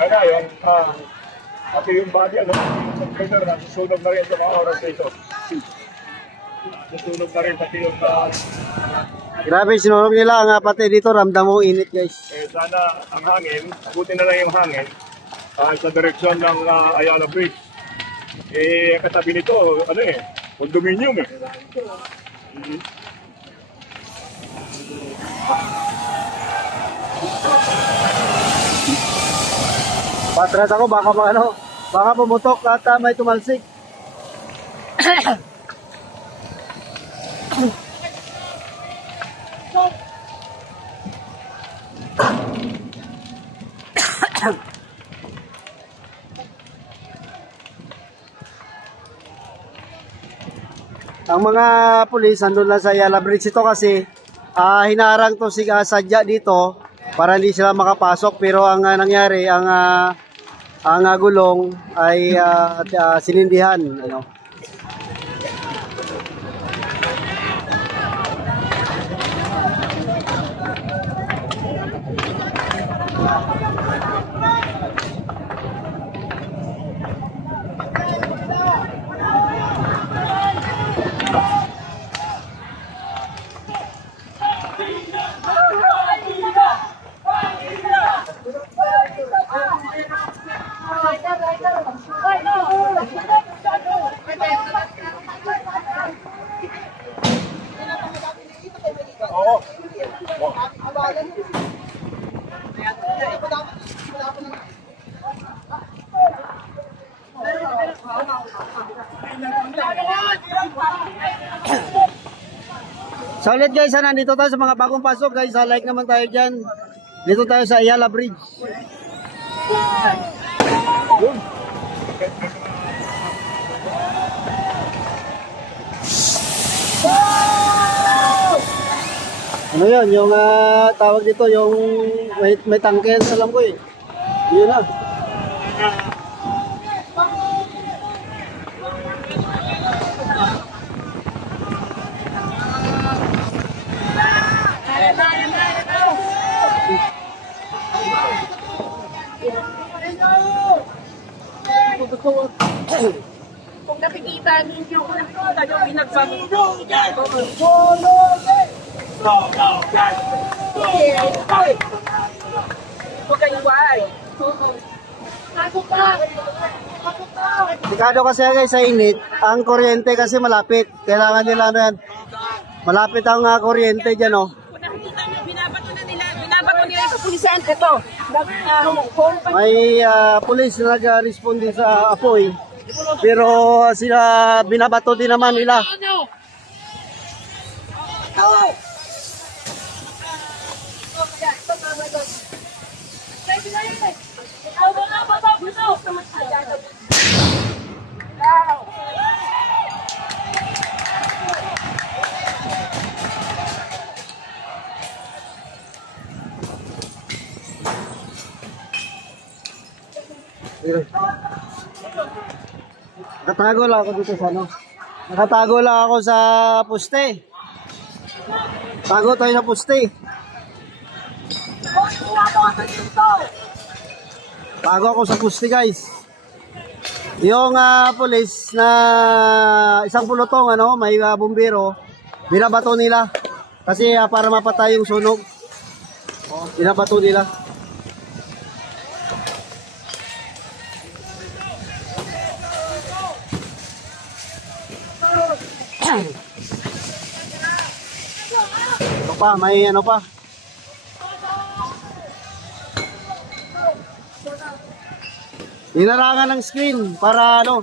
Kaya yung pati yung body, ano, yung container na susunog na rin sa mga oras na ito. Susunog na rin pati yung Grabe, sinunog nila nga pati dito, ramdam mo init guys. sana ang hangin, abutin na lang yung hangin sa direksyon ng Ayala Bridge. Katabi nito, ano condominium Patras ako, baka pumutok at may tumalsik. Ang mga pulis andun lang sa Ayala Bridge ito kasi hinarang to si sadya dito para hindi sila makapasok, pero ang nangyari ang gulong ay sinindihan, ano. So ulit guys, nandito tayo sa mga bagong pasok guys. Like naman tayo dyan. Dito tayo sa Ayala Bridge. Ano yun? Yung tawag dito, yung may tangken, alam ko eh. Yun na. Kung nakikita ninyo kung ano pinagsabi Delikado kasi guys sa init, ang kuryente kasi malapit. Kailangan nila na yan. Malapit ang kuryente dyan, oh. Kung nakikita nyo, binabato nila ito pulisan. Ito, may pulis na nag-respond din sa apoy. Pero sila binabato din naman nila. Nakatago lang ako dito sa ano. Nakatago lang ako sa poste. Tago tayo sa poste. Tago ako sa poste guys. Yung police na isang pulutong ano, may bumbero, binabato nila. Kasi para mapatay yung sunog. Binabato nila. Ano pa, may ano pa. Hinarangan ng screen para ano,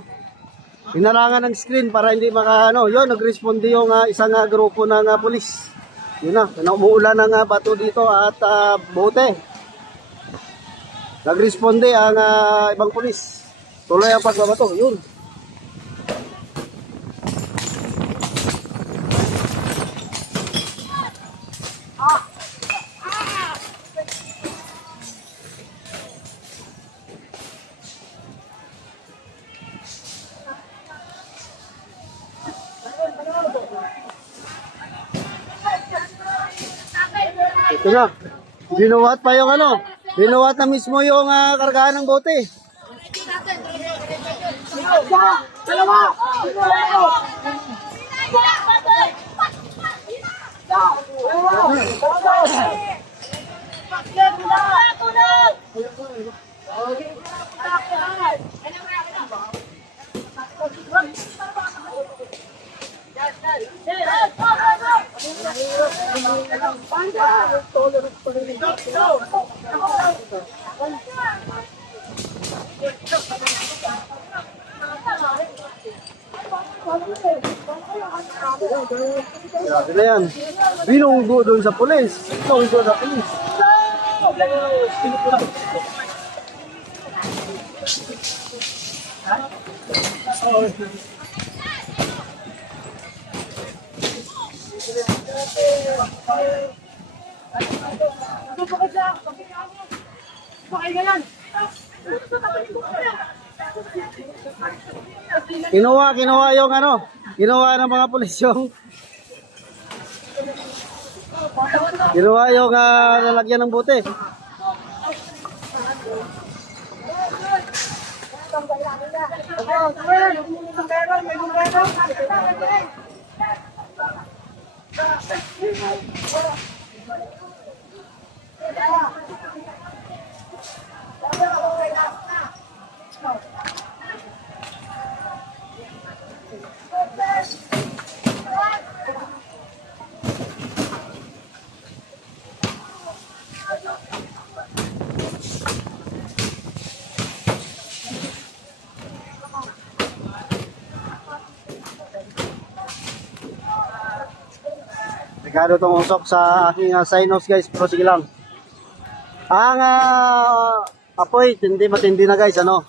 hinarangan ng screen para hindi maka ano, yun, nag-responde yung isang grupo ng pulis. Yun na, umuulan ng bato dito at bote. Nag-responde ang ibang pulis. Tuloy ang pagbabato, yun. Ito na. Binuwat pa yung ano. Binuwat na mismo yung kargahan ng bote. Dalawa! Grabe na yan. Binunggo doon sa pulis. Binunggo sa pulis. Kinuha yung ano, kinuha ng mga pulis yung kinuha yung lalagyan ng bote. Dekado itong usok sa aking Synos guys, pero sige lang. Ang apoy, matindi na guys, ano.